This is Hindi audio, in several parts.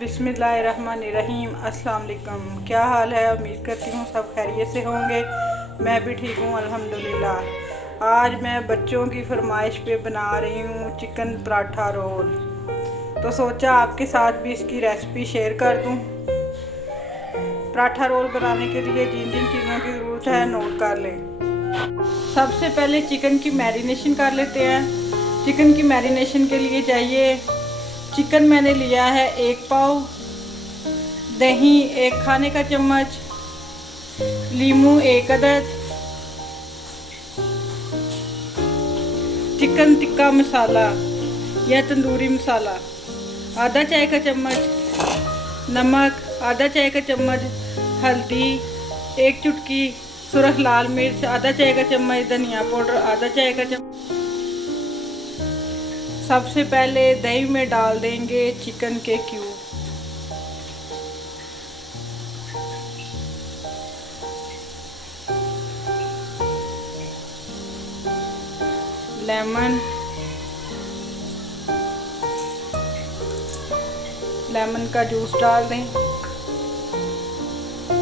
बिस्मिल्लाहिर्रहमानिर्रहीम। अस्सलाम वालेकुम। क्या हाल है? उम्मीद करती हूँ सब खैरियत से होंगे। मैं भी ठीक हूँ अल्हम्दुलिल्लाह। आज मैं बच्चों की फरमाइश पे बना रही हूँ चिकन पराठा रोल। तो सोचा आपके साथ भी इसकी रेसिपी शेयर कर दूँ। पराठा रोल बनाने के लिए जिन जिन चीज़ों की ज़रूरत है नोट कर लें। सबसे पहले चिकन की मैरिनेशन कर लेते हैं। चिकन की मैरिनेशन के लिए चाहिए चिकन मैंने लिया है 1 पाव, दही 1 खाने का चम्मच, लीमू 1 अदद, चिकन टिक्का मसाला या तंदूरी मसाला आधा चाय का चम्मच, नमक आधा चाय का चम्मच, हल्दी 1 चुटकी, सुरख लाल मिर्च आधा चाय का चम्मच, धनिया पाउडर आधा चाय का चम्मच। सबसे पहले दही में डाल देंगे चिकन के क्यूब, लेमन का जूस डाल दें,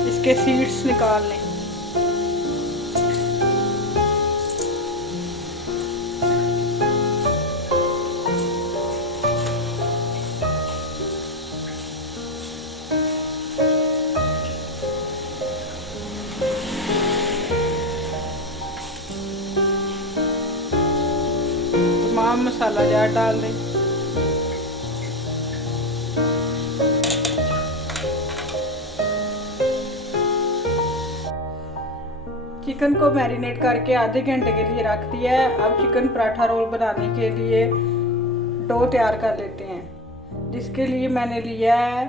इसके सीड्स निकाल लें। तमाम मसाला जार डाल दें। चिकन को मैरिनेट करके आधे घंटे के लिए रख दिया है। अब चिकन पराठा रोल बनाने के लिए डो तैयार कर लेते हैं। जिसके लिए मैंने लिया है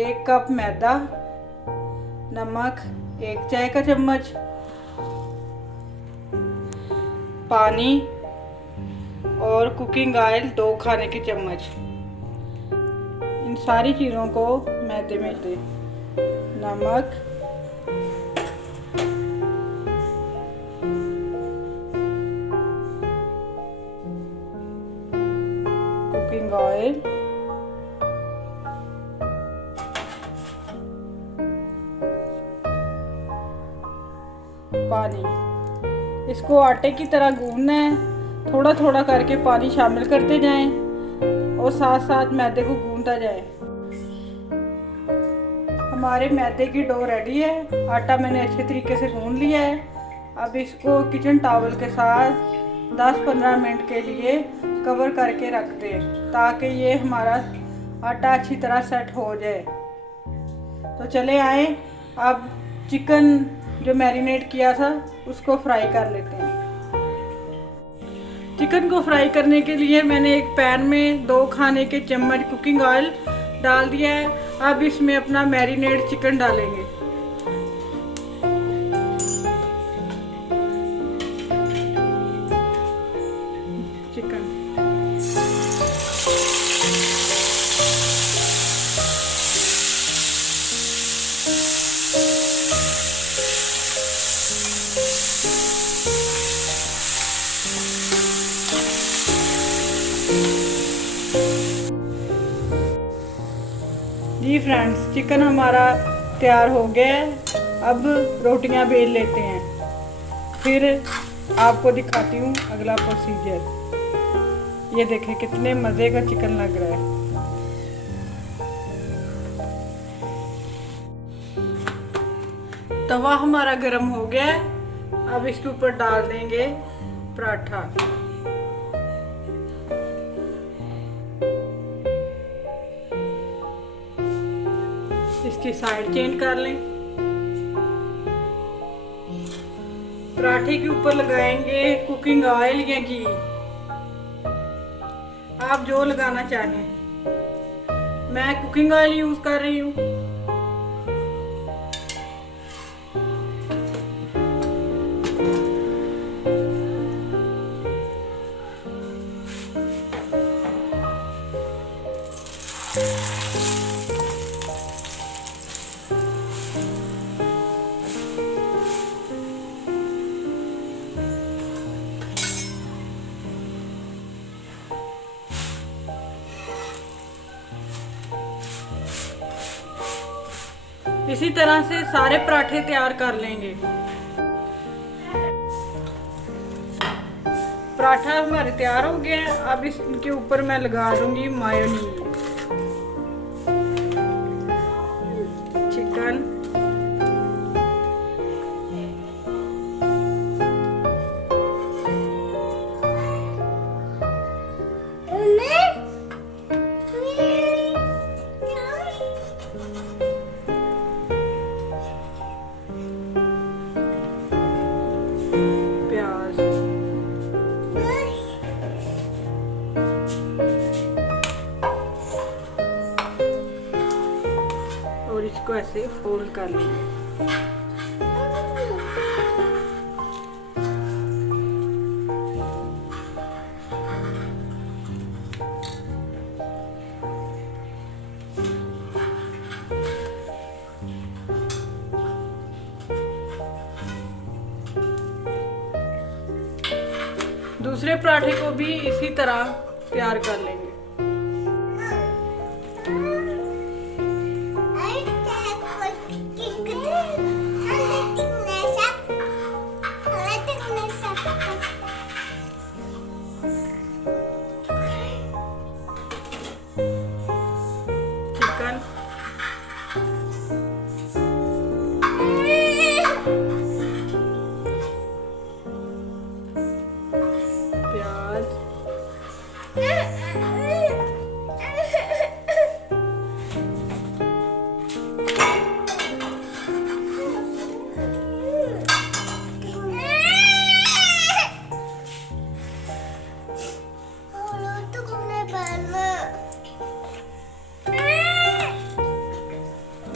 1 कप मैदा, नमक 1 चाय का चम्मच, पानी और कुकिंग ऑयल 2 खाने के चम्मच। इन सारी चीज़ों को मैदे में दें। नमक, कुकिंग ऑयल, पानी। इसको आटे की तरह गूंदना है। थोड़ा थोड़ा करके पानी शामिल करते जाएं और साथ साथ मैदे को गूंदता जाएं। हमारे मैदे की डो रेडी है। आटा मैंने अच्छे तरीके से गूंद लिया है। अब इसको किचन टॉवल के साथ 10-15 मिनट के लिए कवर करके रख दें ताकि ये हमारा आटा अच्छी तरह सेट हो जाए। तो चले आए, अब चिकन जो मैरिनेट किया था उसको फ्राई कर लेते हैं। चिकन को फ्राई करने के लिए मैंने एक पैन में 2 खाने के चम्मच कुकिंग ऑयल डाल दिया है। अब इसमें अपना मैरिनेट चिकन डालेंगे। चिकन जी फ्रेंड्स, चिकन हमारा तैयार हो गया है। अब रोटियां बेल लेते हैं, फिर आपको दिखाती हूँ अगला प्रोसीजर। ये देखें कितने मज़े का चिकन लग रहा है। तवा हमारा गर्म हो गया है। अब इसके ऊपर डाल देंगे पराठा। इसकी साइड चेंज कर लें। पराठे के ऊपर लगाएंगे कुकिंग ऑयल या घी, आप जो लगाना चाहें। मैं कुकिंग ऑयल यूज कर रही हूँ। इसी तरह से सारे पराठे तैयार कर लेंगे। पराठा हमारे तैयार हो गया है। अब इसके ऊपर मैं लगा दूंगी मायोनीज, चिकन, प्याज, और इसको ऐसे फोल्ड कर लेंगे। दूसरे पराठे को भी इसी तरह तैयार कर लेंगे। चिकन, प्याज,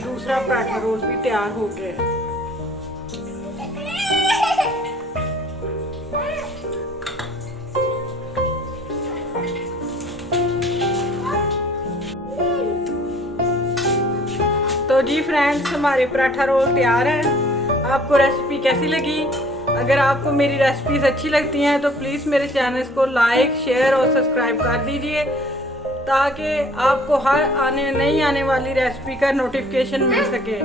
दूसरा पराठा रोल भी तैयार हो गया है। तो जी फ्रेंड्स, हमारे पराठा रोल तैयार है। आपको रेसिपी कैसी लगी? अगर आपको मेरी रेसिपीज अच्छी लगती हैं तो प्लीज़ मेरे चैनल को लाइक, शेयर और सब्सक्राइब कर दीजिए, ताकि आपको हर नई आने वाली रेसिपी का नोटिफिकेशन मिल सके।